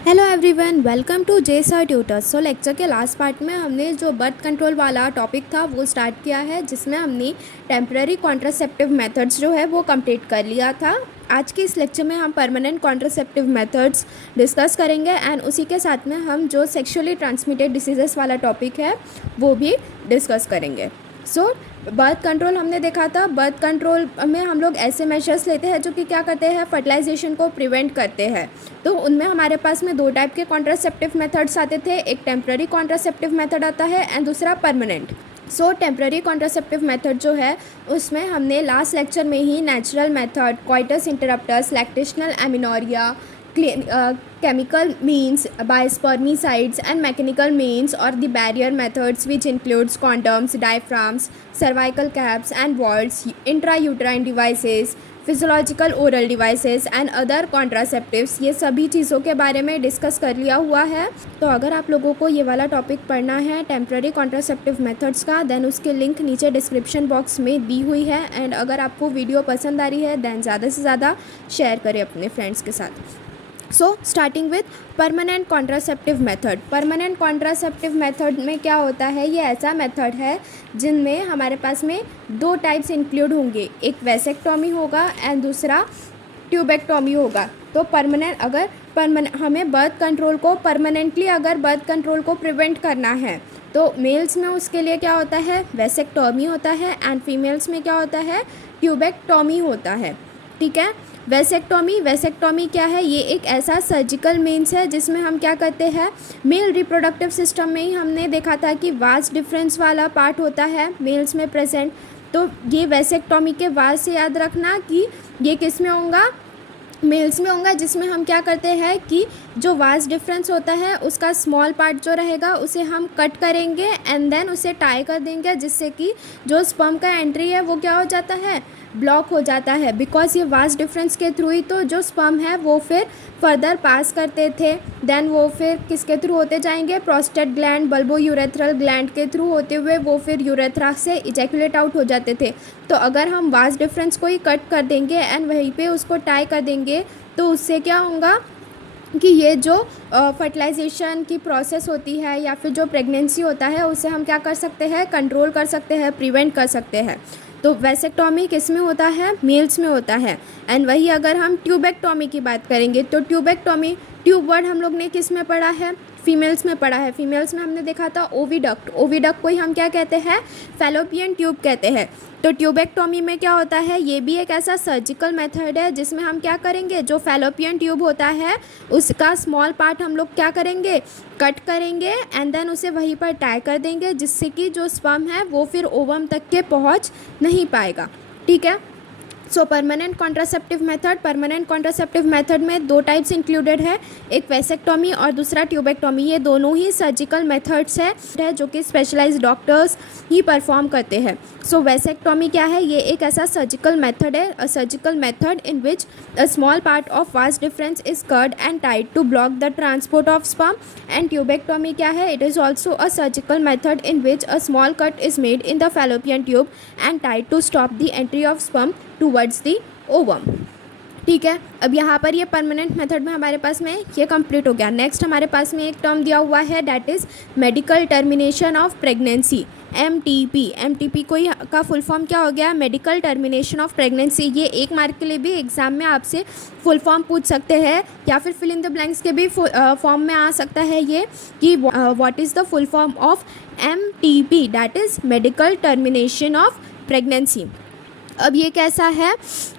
Hello everyone, welcome to जेसा tutors. सो lecture के last part में हमने जो बर्थ कंट्रोल वाला टॉपिक था वो स्टार्ट किया है, जिसमें हमने टेम्पररी कॉन्ट्रासेप्टिव मेथड्स जो है वो कंप्लीट कर लिया था। आज के इस लेक्चर में हम परमानेंट कॉन्ट्रासेप्टिव मेथड्स डिस्कस करेंगे एंड उसी के साथ में हम जो सेक्सुअली ट्रांसमिटेड डिसीजेस वाला टॉपिक है वो भी डिस्कस करेंगे। सो बर्थ कंट्रोल हमने देखा था। बर्थ कंट्रोल में हम लोग ऐसे मेजर्स लेते हैं जो कि क्या करते हैं, फर्टिलाइजेशन को प्रिवेंट करते हैं। तो उनमें हमारे पास में दो टाइप के कॉन्ट्रासेप्टिव मेथड्स आते थे। एक टेम्पररी कॉन्ट्रासेप्टिव मेथड आता है एंड दूसरा permanent. So temporary contraceptive method जो है उसमें हमने लास्ट लेक्चर में ही natural method, coitus interruptus, lactational amenorrhoea, chemical means by spermicides and mechanical means or the barrier methods, which includes condoms, diaphragms, cervical caps and wards, intrauterine devices, physiological oral devices and other contraceptives, ये सभी चीज़ों के बारे में discuss कर लिया हुआ है। तो अगर आप लोगों को ये वाला टॉपिक पढ़ना है टेम्पररी कॉन्ट्रासेप्टिव मेथड्स का, देन उसके लिंक नीचे डिस्क्रिप्शन बॉक्स में दी हुई है। एंड अगर आपको वीडियो पसंद आ रही है देन ज़्यादा से ज़्यादा शेयर करें अपने फ्रेंड्स के साथ। So starting with permanent contraceptive method. Permanent contraceptive method में क्या होता है, ये ऐसा मेथड है जिनमें हमारे पास में दो टाइप्स इंक्लूड होंगे, एक वैसेक्टॉमी होगा एंड दूसरा ट्यूबेक्टॉमी होगा। तो हमें बर्थ कंट्रोल को परमानेंटली अगर बर्थ कंट्रोल को प्रिवेंट करना है तो मेल्स में उसके लिए क्या होता है, वैसेक्टॉमी होता है एंड फीमेल्स में क्या होता है, ट्यूबेक्टॉमी होता है। ठीक है। वैसेक्टॉमी क्या है, ये एक ऐसा सर्जिकल मीन्स है जिसमें हम क्या करते हैं, मेल रिप्रोडक्टिव सिस्टम में ही हमने देखा था कि वास्ट डिफरेंस वाला पार्ट होता है मेल्स में प्रेजेंट। तो ये वैसेक्टॉमी के बाद से याद रखना कि ये किस में होगा, मेल्स में होगा, जिसमें हम क्या करते हैं कि जो वास्ट डिफरेंस होता है उसका स्मॉल पार्ट जो रहेगा उसे हम कट करेंगे एंड देन उसे टाई कर देंगे, जिससे कि जो स्पर्म का एंट्री है वो क्या हो जाता है, ब्लॉक हो जाता है। बिकॉज ये वास्ट डिफरेंस के थ्रू ही तो जो स्पर्म है वो फिर फर्दर पास करते थे, देन वो फिर किसके थ्रू होते जाएंगे, prostate gland, bulbo urethral gland के थ्रू होते हुए वो फिर यूरेथ्रा से इजैकुलेट आउट हो जाते थे। तो अगर हम वास्ट डिफरेंस को ही कट कर देंगे एंड वहीं पे उसको टाई कर देंगे तो उससे क्या होगा कि ये जो फर्टिलाइजेशन की प्रोसेस होती है या फिर जो प्रेगनेंसी होता है उसे हम क्या कर सकते हैं, कंट्रोल कर सकते हैं, प्रिवेंट कर सकते हैं। तो वैसेक्टॉमी किस में होता है, मेल्स में होता है। एंड वही अगर हम ट्यूबेक्टॉमी की बात करेंगे तो ट्यूबेक्टॉमी, ट्यूब वर्ड हम लोग ने किस में पढ़ा है, फीमेल्स में पढ़ा है। फीमेल्स में हमने देखा था ओविडक्ट, ओविडक्ट को ही हम क्या कहते हैं, फैलोपियन ट्यूब कहते हैं। तो ट्यूबेक्टॉमी में क्या होता है, ये भी एक ऐसा सर्जिकल मेथड है जिसमें हम क्या करेंगे, जो फैलोपियन ट्यूब होता है उसका स्मॉल पार्ट हम लोग क्या करेंगे, कट करेंगे एंड देन उसे वहीं पर टाई कर देंगे, जिससे कि जो स्पर्म है वो फिर ओवम तक के पहुंच नहीं पाएगा। ठीक है। सो परमानेंट कॉन्ट्रासेप्टिव मेथड में दो टाइप्स इंक्लूडेड है, एक वैसेक्टॉमी और दूसरा ट्यूबेक्टॉमी। ये दोनों ही सर्जिकल मेथड्स है जो कि स्पेशलाइज्ड डॉक्टर्स ही परफॉर्म करते हैं। सो वैसेक्टॉमी क्या है, ये एक ऐसा सर्जिकल मेथड है, a surgical method in which a small part of vas deferens is cut and tied to block the transport of sperm. And tubectomy क्या है, it is also a surgical method in which a small cut is made in the Fallopian tube and tied to stop the entry of sperm towards the ovum. ठीक है। अब यहाँ पर ये permanent method में हमारे पास में ये कंप्लीट हो गया। नेक्स्ट हमारे पास में एक टर्म दिया हुआ है, that is medical termination of pregnancy, MTP। MTP को का फुल फॉर्म क्या हो गया, मेडिकल टर्मिनेशन ऑफ प्रेगनेंसी। ये एक मार्क के लिए भी एग्जाम में आपसे फुल फॉर्म पूछ सकते हैं या फिर फिल इन द ब्लैंक्स के भी फॉर्म में आ सकता है ये कि what is the full form of MTP, that is medical termination of pregnancy. अब ये कैसा है,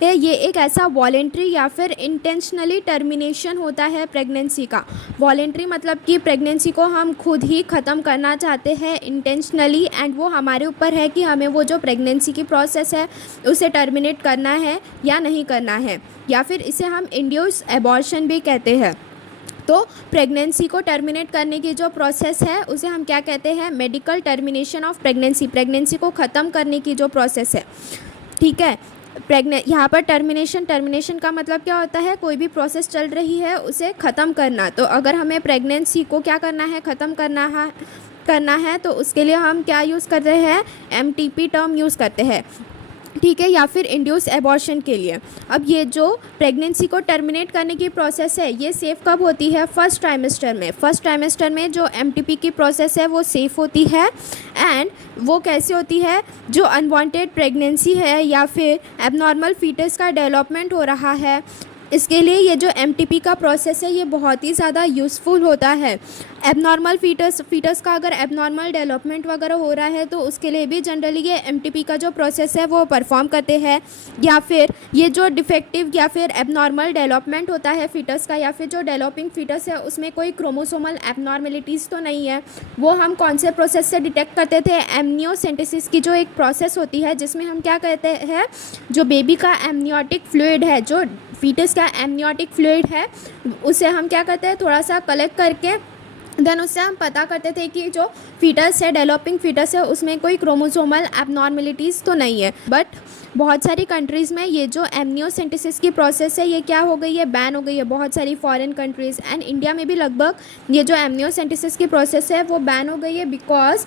ये एक ऐसा वॉलेंट्री या फिर इंटेंशनली टर्मिनेशन होता है प्रेगनेंसी का। वॉलेंट्री मतलब कि प्रेगनेंसी को हम खुद ही ख़त्म करना चाहते हैं इंटेंशनली, एंड वो हमारे ऊपर है कि हमें वो जो प्रेगनेंसी की प्रोसेस है उसे टर्मिनेट करना है या नहीं करना है, या फिर इसे हम इंड्यूस एबॉर्शन भी कहते हैं। तो प्रेगनेंसी को टर्मिनेट करने की जो प्रोसेस है उसे हम क्या कहते हैं, medical termination of pregnancy. Pregnancy को ख़त्म करने की जो प्रोसेस है। ठीक है। यहाँ पर टर्मिनेशन का मतलब क्या होता है, कोई भी प्रोसेस चल रही है उसे ख़त्म करना। तो अगर हमें प्रेगनेंसी को क्या करना है, ख़त्म करना है तो उसके लिए हम क्या यूज़ कर रहे हैं, MTP टर्म यूज़ करते हैं। ठीक है, या फिर इंड्यूस एबॉर्शन के लिए। अब ये जो प्रेगनेंसी को टर्मिनेट करने की प्रोसेस है ये सेफ़ कब होती है? फर्स्ट ट्राइमेस्टर में। फर्स्ट ट्राइमेस्टर में जो एमटीपी की प्रोसेस है वो सेफ़ होती है। एंड वो कैसे होती है? जो अनवांटेड प्रेगनेंसी है या फिर एबनॉर्मल फीटस का डेवलपमेंट हो रहा है, इसके लिए ये जो एमटीपी का प्रोसेस है ये बहुत ही ज़्यादा यूज़फुल होता है। एबनॉर्मल फीटस का अगर एबनॉर्मल डेवलपमेंट वगैरह हो रहा है तो उसके लिए भी जनरली ये एमटीपी का जो प्रोसेस है वो परफॉर्म करते हैं। या फिर ये जो डिफेक्टिव या फिर एबनॉर्मल डेवलपमेंट होता है फीटस का, या फिर जो डेवलपिंग फीटस है उसमें कोई क्रोमोसोमल एबनॉर्मेलिटीज़ तो नहीं है, वो हम कौन से प्रोसेस से डिटेक्ट करते थे? एमनियोसेंटेसिस की जो एक प्रोसेस होती है जिसमें हम क्या कहते हैं, जो बेबी का एमनियोटिक फ्लूइड है, जो फीटस का एमनियोटिक फ्लूइड है, उसे हम क्या करते हैं, थोड़ा सा कलेक्ट करके देन उससे हम पता करते थे कि जो फीटस है, डेवलपिंग फीटस है, उसमें कोई क्रोमोसोमल एबनॉर्मेलिटीज़ तो नहीं है। बट बहुत सारी कंट्रीज़ में ये जो एमनियोसेंटेसिस की प्रोसेस है ये क्या हो गई है? बैन हो गई है। बहुत सारी फॉरेन कंट्रीज़ एंड इंडिया में भी लगभग ये जो एमनियोसेंटेसिस की प्रोसेस है वो बैन हो गई है, बिकॉज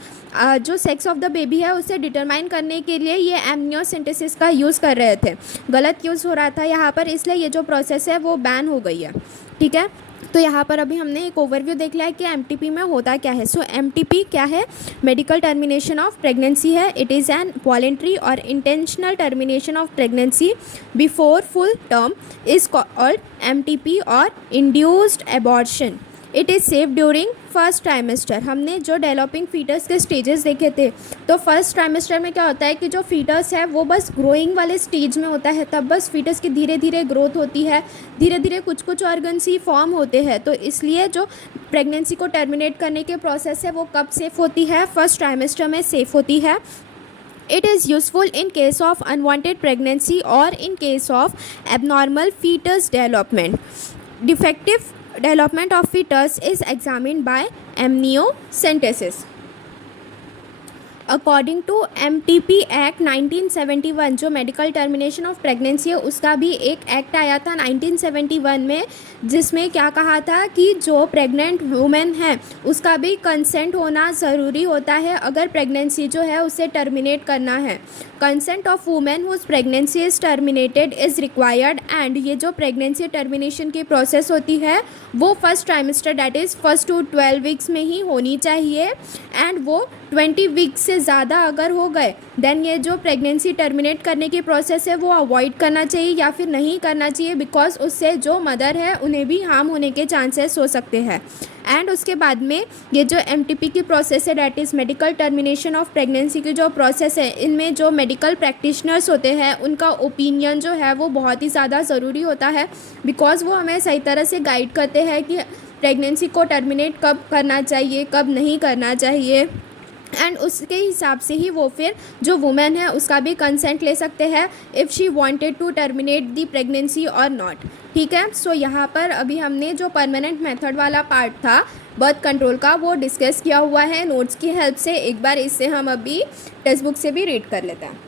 जो सेक्स ऑफ द बेबी है उसे डिटरमाइन करने के लिए ये एमनियोसेंटेसिस का यूज़ कर रहे थे, गलत यूज़ हो रहा था यहाँ पर, इसलिए ये जो प्रोसेस है वो बैन हो गई है। ठीक है, तो यहाँ पर अभी हमने एक ओवरव्यू देख लिया है कि एमटीपी में होता क्या है। सो एमटीपी क्या है? मेडिकल टर्मिनेशन ऑफ प्रेगनेंसी है। इट इज़ एन वॉलेंट्री और intentional termination of pregnancy before full term is called MTP और induced abortion. It is safe during first trimester. हमने जो डेवलपिंग फीटस के स्टेजेस देखे थे, तो फर्स्ट ट्राइमेस्टर में क्या होता है कि जो फीटस है वो बस ग्रोइंग वाले स्टेज में होता है, तब बस फीटस की धीरे धीरे ग्रोथ होती है, धीरे धीरे कुछ कुछ ऑर्गन्स ही फॉर्म होते हैं। तो इसलिए जो प्रेगनेंसी को टर्मिनेट करने के प्रोसेस है वो कब सेफ़ होती है? फर्स्ट ट्राइमेस्टर में सेफ़ होती है। It is useful in case of unwanted pregnancy or in case of abnormal fetus development. Defective development of fetus is examined by amniocentesis. According to MTP act 1971, जो medical termination of pregnancy है उसका भी एक act आया था 1971 में, जिसमें क्या कहा था कि जो प्रेग्नेंट वुमेन है उसका भी कंसेंट होना ज़रूरी होता है अगर प्रेगनेंसी जो है उसे टर्मिनेट करना है। Consent of women whose pregnancy is terminated is required. And ये जो प्रेगनेंसी टर्मिनेशन की प्रोसेस होती है वो first trimester that is first to 12 weeks में ही होनी चाहिए। एंड वो 20 वीक्स से ज़्यादा अगर हो गए देन ये जो प्रेगनेंसी टर्मिनेट करने की प्रोसेस है वो अवॉइड करना चाहिए या फिर नहीं करना चाहिए, बिकॉज उससे जो मदर है उन्हें भी हार्म होने के चांसेस हो सकते हैं। एंड उसके बाद में ये जो एमटीपी की प्रोसेस है that is medical termination of pregnancy की जो प्रोसेस है, इनमें जो मेडिकल प्रैक्टिशनर्स होते हैं उनका ओपिनियन जो है वो बहुत ही ज़्यादा ज़रूरी होता है, बिकॉज वो हमें सही तरह से गाइड करते हैं कि प्रेगनेंसी को टर्मिनेट कब करना चाहिए, कब नहीं करना चाहिए। एंड उसके हिसाब से ही वो फिर जो वुमेन है उसका भी कंसेंट ले सकते हैं if she wanted to terminate the pregnancy और नॉट। ठीक है, सो यहाँ पर अभी हमने जो परमानेंट मेथड वाला पार्ट था बर्थ कंट्रोल का वो डिस्कस किया हुआ है नोट्स की हेल्प से। एक बार इससे हम अभी टेक्स्ट बुक से भी रीड कर लेते हैं।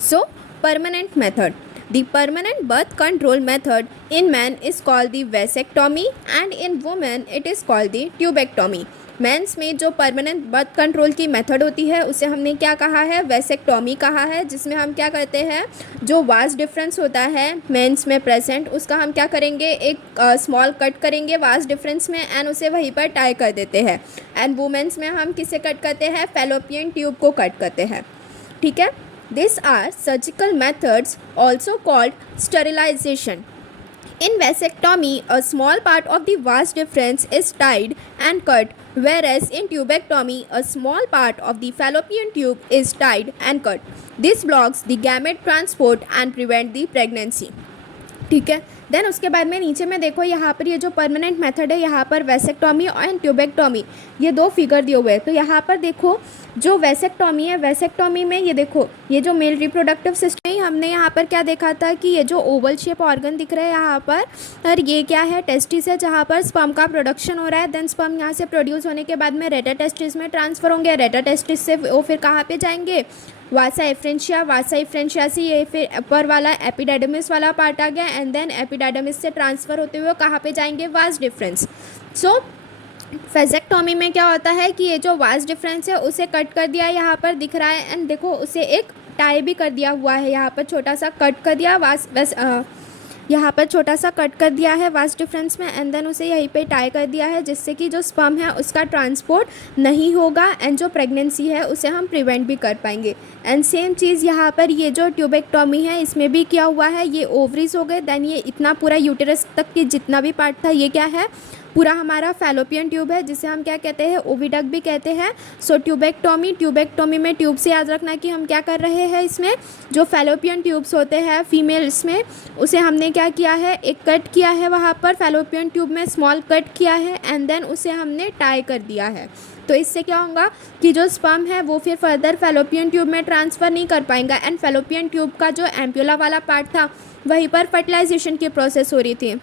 सो permanent method, the permanent birth control method in man is called the vasectomy and in women it is called the tubectomy। Men's में जो परमानेंट बर्थ कंट्रोल की मेथड होती है उसे हमने क्या कहा है? वैसेक्टोमी कहा है, जिसमें हम क्या करते हैं, जो वास्ट डिफरेंस होता है मेंस में प्रेजेंट उसका हम क्या करेंगे, एक स्मॉल कट करेंगे वास्ट डिफरेंस में एंड उसे वहीं पर टाई कर देते हैं। एंड वुमेन्स में हम किसे कट करते हैं? फैलोपियन ट्यूब को कट करते हैं। ठीक है, these are surgical methods also called sterilization। In vasectomy, a small part of the vas deferens is tied and cut, whereas in tubectomy, a small part of the fallopian tube is tied and cut. This blocks the gamete transport and prevent the pregnancy। ठीक है, then उसके बाद में नीचे में देखो यहाँ पर ये जो परमानेंट मेथड है यहाँ पर वैसेक्टोमी और ट्यूबेक्टोमी ये दो फिगर दिए हुए हैं। तो यहाँ पर देखो जो वैसेक्टोमी है, वैसेक्टोमी में ये देखो ये जो मेल रिप्रोडक्टिव सिस्टम है, हमने यहाँ पर क्या देखा था कि ये जो ओवल शेप ऑर्गन दिख रहा है यहाँ पर, और ये क्या है? टेस्टिस है, जहाँ पर स्पर्म का प्रोडक्शन हो रहा है। देन स्पर्म यहाँ से प्रोड्यूस होने के बाद में रेटा टेस्टिस में ट्रांसफ़र होंगे। रेटा टेस्टिस से वो फिर कहाँ पे जाएंगे? वासा एफ्रेंशिया, वासा एफ्रेंशिया से ये फिर अपर वाला एपिडाइडमिस वाला पार्ट आ गया एंड देन एपिडाइडमिस से ट्रांसफ़र होते हुए कहाँ पे जाएंगे? Vas deferens. सो वैसेक्टोमी में क्या होता है कि ये जो वास डिफरेंस है उसे कट कर दिया, यहाँ पर दिख रहा है, एंड देखो उसे एक टाई भी कर दिया हुआ है, यहाँ पर छोटा सा कट कर दिया यहाँ पर छोटा सा कट कर दिया है वास्ट डिफरेंस में, एंड देन उसे यहीं पे टाई कर दिया है, जिससे कि जो स्पर्म है उसका ट्रांसपोर्ट नहीं होगा एंड जो प्रेगनेंसी है उसे हम प्रिवेंट भी कर पाएंगे। एंड सेम चीज़ यहाँ पर ये जो ट्यूबेक्टोमी है इसमें भी किया हुआ है, ये ओवरीज हो गए, देन ये इतना पूरा यूटेरस तक की जितना भी पार्ट था ये क्या है, पूरा हमारा फैलोपियन ट्यूब है, जिसे हम क्या कहते हैं, ओविडक्ट भी कहते हैं। सो ट्यूबेक्टोमी में ट्यूब से याद रखना कि हम क्या कर रहे हैं, इसमें जो फैलोपियन ट्यूब्स होते हैं फीमेल्स में उसे हमने क्या किया है, एक कट किया है, वहाँ पर फैलोपियन ट्यूब में स्मॉल कट किया है एंड देन उसे हमने टाई कर दिया है। तो इससे क्या होगा कि जो स्पर्म है वो फिर फर्दर फैलोपियन ट्यूब में ट्रांसफ़र नहीं कर पाएंगा एंड फैलोपियन ट्यूब का जो एम्प्यूला वाला पार्ट था वहीं पर फर्टिलाइजेशन की प्रोसेस हो रही थी।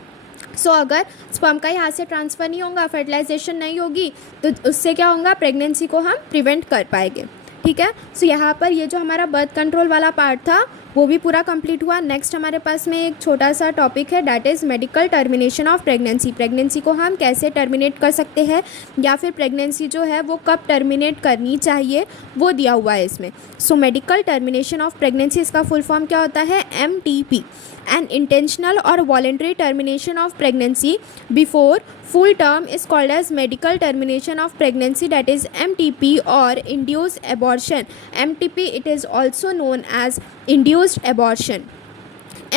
सो अगर स्पर्म का यहाँ से ट्रांसफ़र नहीं होगा, फर्टिलाइजेशन नहीं होगी, तो उससे क्या होगा, प्रेगनेंसी को हम प्रिवेंट कर पाएंगे। ठीक है, सो यहाँ पर ये जो हमारा बर्थ कंट्रोल वाला पार्ट था वो भी पूरा कंप्लीट हुआ। नेक्स्ट हमारे पास में एक छोटा सा टॉपिक है, that is medical termination of pregnancy. Pregnancy को हम कैसे टर्मिनेट कर सकते हैं या फिर प्रेगनेंसी जो है वो कब टर्मिनेट करनी चाहिए वो दिया हुआ है इसमें। So medical termination of pregnancy, इसका फुल फॉर्म क्या होता है, MTP, an intentional or voluntary termination of pregnancy before full term is called as medical termination of pregnancy, that is MTP, or induced abortion. MTP, it is also known as induced abortion.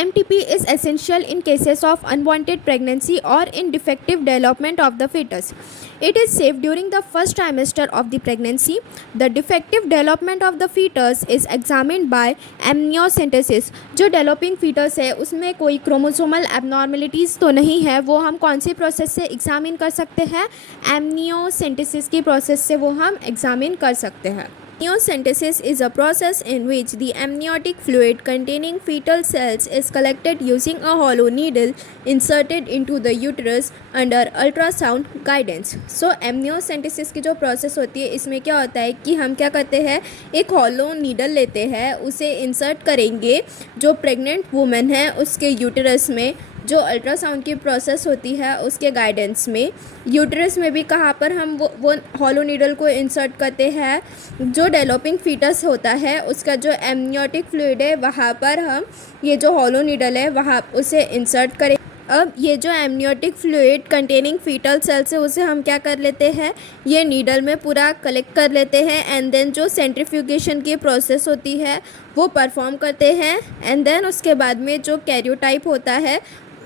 MTP is essential in cases of unwanted pregnancy or in defective development of the fetus. It is safe during the first trimester of the pregnancy. The defective development of the fetus is examined by amniocentesis. जो developing fetus है उसमें कोई chromosomal abnormalities तो नहीं है, वो हम कौन सी प्रोसेस से एग्जामिन कर सकते हैं, amniocentesis की प्रोसेस से वो हम एग्जामिन कर सकते हैं। Amniocentesis is a process in which the amniotic fluid containing fetal cells is collected using a hollow needle inserted into the uterus under ultrasound guidance. So amniocentesis की जो प्रोसेस होती है इसमें क्या होता है कि हम क्या करते हैं, एक हॉलो नीडल लेते हैं, उसे इंसर्ट करेंगे जो प्रेग्नेंट वुमेन है उसके यूटरस में, जो अल्ट्रासाउंड की प्रोसेस होती है उसके गाइडेंस में। यूटरस में भी कहाँ पर हम वो हॉलो नीडल को इंसर्ट करते हैं, जो डेवलपिंग फीटस होता है उसका जो एमनियोटिक फ्लूइड है वहाँ पर हम ये जो हॉलो नीडल है वहाँ उसे इंसर्ट करें। अब ये जो amniotic fluid containing fetal cells है उसे हम क्या कर लेते हैं, ये नीडल में पूरा कलेक्ट कर लेते हैं एंड देन जो सेंट्रीफ्यूगेशन की प्रोसेस होती है वो परफॉर्म करते हैं एंड देन उसके बाद में जो कैरियोटाइप होता है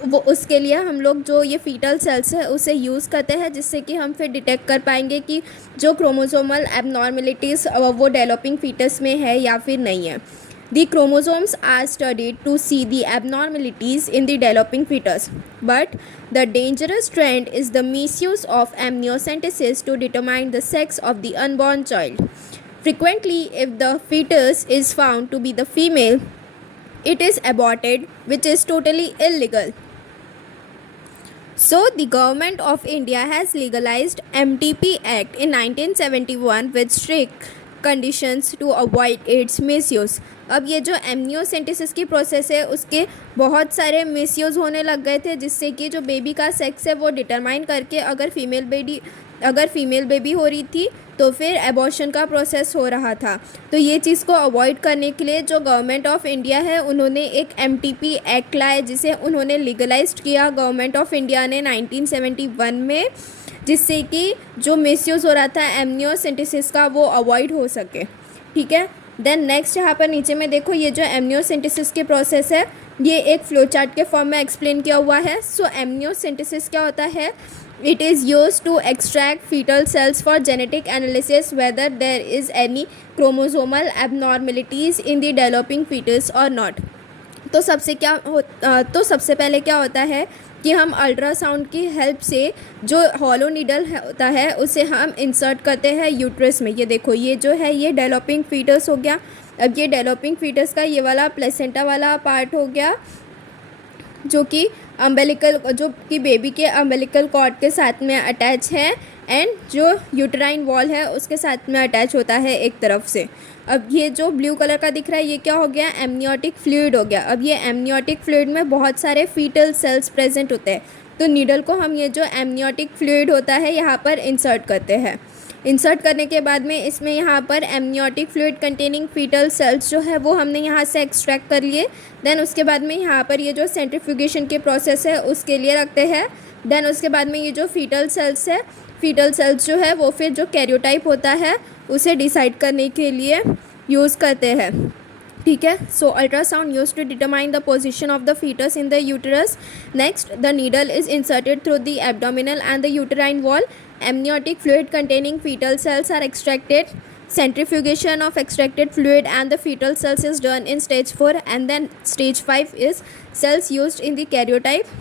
वो उसके लिए हम लोग जो ये फीटल सेल्स है उसे यूज़ करते हैं, जिससे कि हम फिर डिटेक्ट कर पाएंगे कि जो क्रोमोसोमल एबनॉर्मेलिटीज़ वो डेवलपिंग फीटस में है या फिर नहीं है। The chromosomes are studied to see the abnormalities in the developing fetus, but the dangerous trend is the misuse of amniocentesis to determine the sex of the unborn child. Frequently, if the fetus is found to be the female, it is aborted, which is totally illegal. So, the government of India has legalized MTP Act in 1971 with strict conditions to avoid its misuse. अब ये जो amniocentesis की process है उसके बहुत सारे misuse होने लग गए थे, जिससे कि जो बेबी का सेक्स है वो डिटरमाइन करके अगर फीमेल बेबी हो रही थी तो फिर एबॉर्शन का प्रोसेस हो रहा था। तो ये चीज़ को अवॉइड करने के लिए जो गवर्नमेंट ऑफ इंडिया है उन्होंने एक MTP एक्ट लाए, जिसे उन्होंने लीगलाइज्ड किया गवर्नमेंट ऑफ इंडिया ने 1971 में, जिससे कि जो मिसयूज़ हो रहा था एमनियोसेंटेसिस का वो अवॉइड हो सके। ठीक है, देन नेक्स्ट यहाँ पर नीचे में देखो, ये जो एमनियोसेंटेसिस की प्रोसेस है ये एक फ्लो चार्ट के फॉर्म में एक्सप्लेन किया हुआ है। सो एमनियोसेंटेसिस क्या होता है, it is used to extract fetal cells for genetic analysis whether there is any chromosomal abnormalities in the developing fetus or not. तो सबसे पहले क्या होता है कि हम अल्ट्रासाउंड की हेल्प से जो हॉलो नीडल होता है उसे हम इंसर्ट करते हैं यूट्रस में। ये देखो, ये जो है ये डेवलपिंग फीटस हो गया। अब ये डेवलपिंग फीटस का ये वाला प्लेसेंटा वाला पार्ट हो गया, जो कि बेबी के अम्बिलिकल कॉर्ड के साथ में अटैच है एंड जो यूटराइन वॉल है उसके साथ में अटैच होता है एक तरफ से। अब ये जो ब्लू कलर का दिख रहा है ये क्या हो गया, एमनियोटिक फ्लूइड हो गया। अब ये एमनियोटिक फ्लूइड में बहुत सारे फीटल सेल्स प्रेजेंट होते हैं, तो नीडल को हम ये जो एमनियोटिक फ्लूइड होता है यहाँ पर इंसर्ट करते हैं। इंसर्ट करने के बाद में इसमें यहाँ पर amniotic fluid containing fetal cells जो है वो हमने यहाँ से एक्सट्रैक्ट कर लिए। देन उसके बाद में यहाँ पर ये जो सेंट्रीफ्यूगेशन के प्रोसेस है उसके लिए रखते हैं। देन उसके बाद में ये जो फीटल सेल्स है, फीटल सेल्स जो है वो फिर जो कैरियोटाइप होता है उसे डिसाइड करने के लिए यूज़ करते हैं। ठीक है, so ultrasound use to determine the position of the foetus in the uterus. Next, the needle is inserted through the abdominal and the uterine wall. Amniotic fluid containing fetal cells are extracted. Centrifugation of extracted fluid and the fetal cells is done in stage 4, and then stage 5 is cells used in the karyotype,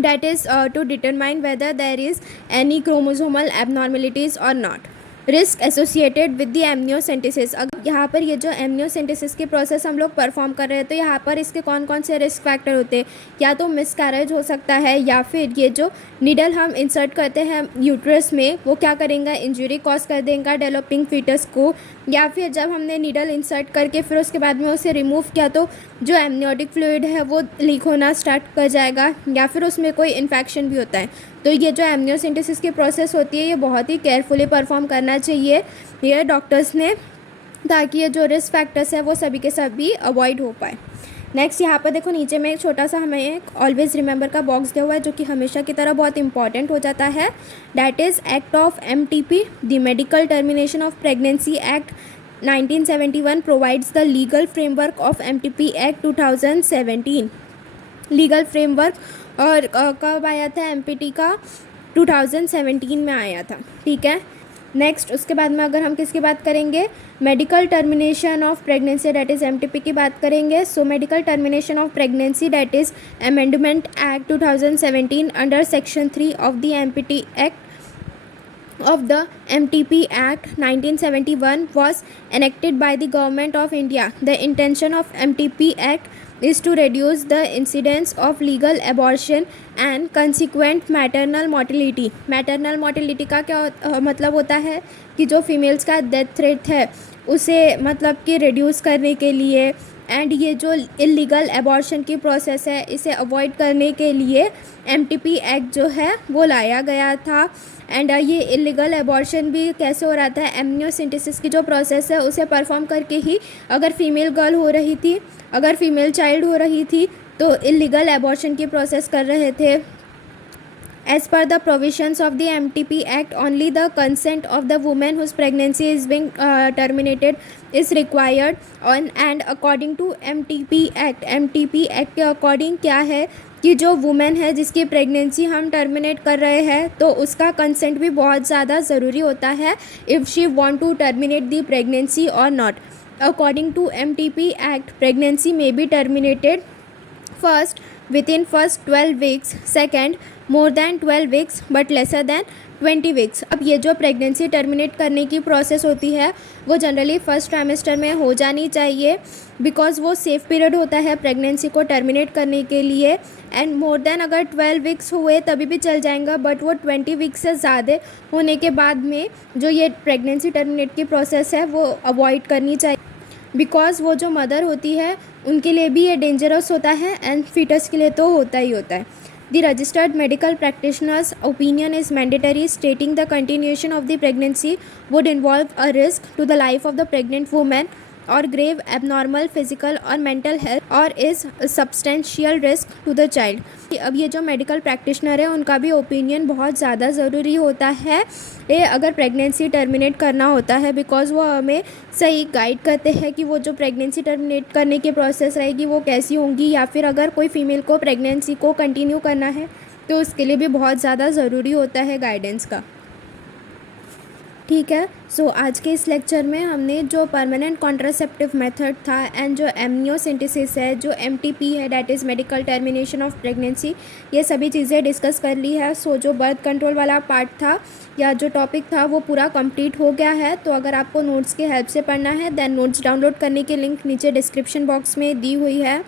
that is to determine whether there is any chromosomal abnormalities or not. Risk associated with the amniocentesis. अब यहाँ पर ये जो amniocentesis की process हम लोग perform कर रहे हैं तो यहाँ पर इसके कौन कौन से रिस्क फैक्टर होते हैं? या तो मिसकैरेज हो सकता है, या फिर ये जो नीडल हम इंसर्ट करते हैं यूट्रस में वो क्या करेंगे, इंजरी कॉज कर देगा डेवलपिंग फीटस को, या फिर जब हमने नीडल इंसर्ट करके फिर उसके बाद में उसे रिमूव किया तो जो एमनियोटिक फ्लूइड है वो लीक होना स्टार्ट कर जाएगा, या फिर उसमें कोई इन्फेक्शन भी होता है। तो ये जो एमनियोसेंटेसिस की प्रोसेस होती है ये बहुत ही केयरफुली परफॉर्म करना चाहिए ये डॉक्टर्स ने, ताकि ये जो रिस्क फैक्टर्स है वो सभी के सभी अवॉइड हो पाए। नेक्स्ट यहाँ पर देखो नीचे में एक छोटा सा हमें एक ऑलवेज रिमेंबर का बॉक्स दिया हुआ है जो कि हमेशा की तरह बहुत इंपॉर्टेंट हो जाता है। That is act of MTP, the medical termination of pregnancy act 1971 provides the legal framework of MTP act 2017। Legal framework और कब आया था MPT का? 2017 में आया था। ठीक है, नेक्स्ट उसके बाद में अगर हम किसकी बात करेंगे, medical termination of pregnancy that is MTP की बात करेंगे। So medical termination of pregnancy that is amendment act 2017 under section 3 of the MPT act of the MTP Act 1971 was enacted by the Government of India. The intention of MTP Act is to reduce the incidence of legal abortion and consequent maternal mortality. Maternal mortality का क्या मतलब होता है कि जो females का death rate है उसे मतलब कि रिड्यूस करने के लिए, एंड ये जो इलीगल एबॉर्शन की प्रोसेस है इसे अवॉइड करने के लिए MTP एक्ट जो है वो लाया गया था। एंड ये इलीगल एबॉर्शन भी कैसे हो रहा था, एमनियोसेंटेसिस की जो प्रोसेस है उसे परफॉर्म करके ही अगर फीमेल गर्ल हो रही थी, अगर फीमेल चाइल्ड हो रही थी तो इलीगल एबॉर्शन की प्रोसेस कर रहे थे। As per the provisions of the MTP Act, only the consent of the woman whose pregnancy is being terminated is required and according to MTP Act के according क्या है कि जो वुमेन है जिसकी प्रेगनेंसी हम टर्मिनेट कर रहे हैं तो उसका कंसेंट भी बहुत ज़्यादा ज़रूरी होता है if she want to terminate the pregnancy और not. According to MTP Act, pregnancy may be terminated first within first 12 weeks, second more than 12 weeks but lesser than 20 weeks। अब ये जो प्रेगनेंसी टर्मिनेट करने की प्रोसेस होती है वो generally first trimester में हो जानी चाहिए, बिकॉज वो सेफ पीरियड होता है प्रेगनेंसी को टर्मिनेट करने के लिए। एंड मोर देन अगर 12 वीक्स हुए तभी भी चल जाएगा, बट वो 20 वीक्स से ज़्यादा होने के बाद में जो ये प्रेगनेंसी टर्मिनेट की प्रोसेस है वो अवॉइड करनी चाहिए, बिकॉज वो जो मदर होती है उनके लिए भी ये डेंजरस होता है एंड फीटस के लिए तो होता ही होता है। The registered medical practitioner's opinion is mandatory, stating the continuation of the pregnancy would involve a risk to the life of the pregnant woman or grave abnormal physical or mental health or is a substantial risk to the child। अब ये जो medical practitioner है उनका भी opinion बहुत ज़्यादा ज़रूरी होता है ये अगर प्रेगनेंसी टर्मिनेट करना होता है, बिकॉज वो हमें सही गाइड करते हैं कि वो जो प्रेगनेंसी टर्मिनेट करने की प्रोसेस रहेगी वो कैसी होंगी, या फिर अगर कोई फीमेल को प्रेगनेंसी को कंटिन्यू करना है तो उसके लिए भी बहुत ज़्यादा ज़रूरी होता है गाइडेंस का। ठीक है, सो आज के इस लेक्चर में हमने जो परमानेंट कॉन्ट्रासेप्टिव मेथड था एंड जो एमनियोसेंटेसिस है, जो MTP है that is medical termination of pregnancy, ये सभी चीज़ें डिस्कस कर ली है। सो जो बर्थ कंट्रोल वाला पार्ट था या जो टॉपिक था वो पूरा कंप्लीट हो गया है। तो अगर आपको नोट्स की हेल्प से पढ़ना है देन नोट्स डाउनलोड करने की लिंक नीचे डिस्क्रिप्शन बॉक्स में दी हुई है।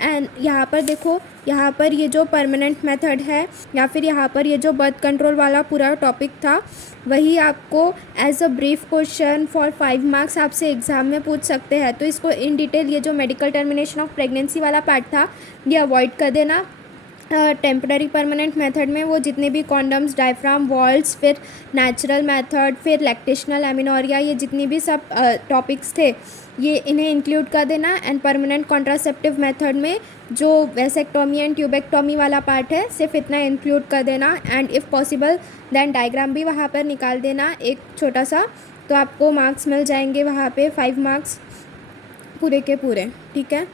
एंड यहाँ पर देखो, यहाँ पर ये जो परमानेंट मेथड है या फिर यहाँ पर ये जो बर्थ कंट्रोल वाला पूरा टॉपिक था वही आपको as a brief question for 5 marks आपसे एग्ज़ाम में पूछ सकते हैं। तो इसको इन डिटेल ये जो मेडिकल टर्मिनेशन ऑफ प्रेगनेंसी वाला पार्ट था ये अवॉइड कर देना, टेम्पररी परमानेंट मेथड में वो जितने भी कॉन्डम्स, डायफ्राम, वॉल्स, फिर नेचुरल मेथड, फिर लैक्टेशनल एमिनोरिया, ये जितनी भी सब टॉपिक्स थे ये इन्हें इंक्लूड कर देना। एंड परमानेंट कॉन्ट्रासेप्टिव मेथड में जो वेसेक्टोमी एंड ट्यूबेक्टोमी वाला पार्ट है सिर्फ इतना इंक्लूड कर देना। And if possible then diagram भी वहाँ पर निकाल देना एक छोटा सा, तो आपको मार्क्स मिल जाएंगे वहाँ पे 5 मार्क्स पूरे के पूरे। ठीक है,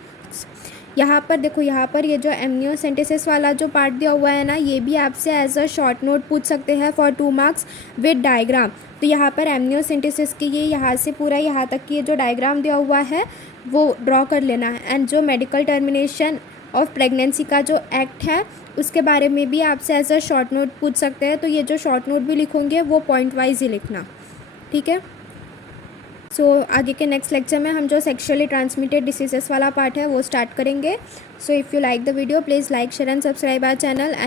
यहाँ पर देखो, यहाँ पर ये जो एमनियोसेंटेसिस वाला जो पार्ट दिया हुआ है ना, ये भी आपसे एज अ शॉर्ट नोट पूछ सकते हैं फॉर 2 मार्क्स विद डायग्राम। तो यहाँ पर एमनियोसेंटेसिस की ये यहाँ से पूरा यहाँ तक की ये जो डायग्राम दिया हुआ है वो ड्रॉ कर लेना है। एंड जो मेडिकल टर्मिनेशन ऑफ प्रेगनेंसी का जो एक्ट है उसके बारे में भी आपसे एज अ शॉर्ट नोट पूछ सकते हैं। तो ये जो शॉर्ट नोट भी लिखोगे वो पॉइंट वाइज ही लिखना। ठीक है, सो आगे के नेक्स्ट लेक्चर में हम जो सेक्शुअली ट्रांसमिटेड डिसीजेस वाला पार्ट है वो स्टार्ट करेंगे। So if you like the video please like, share and subscribe our channel.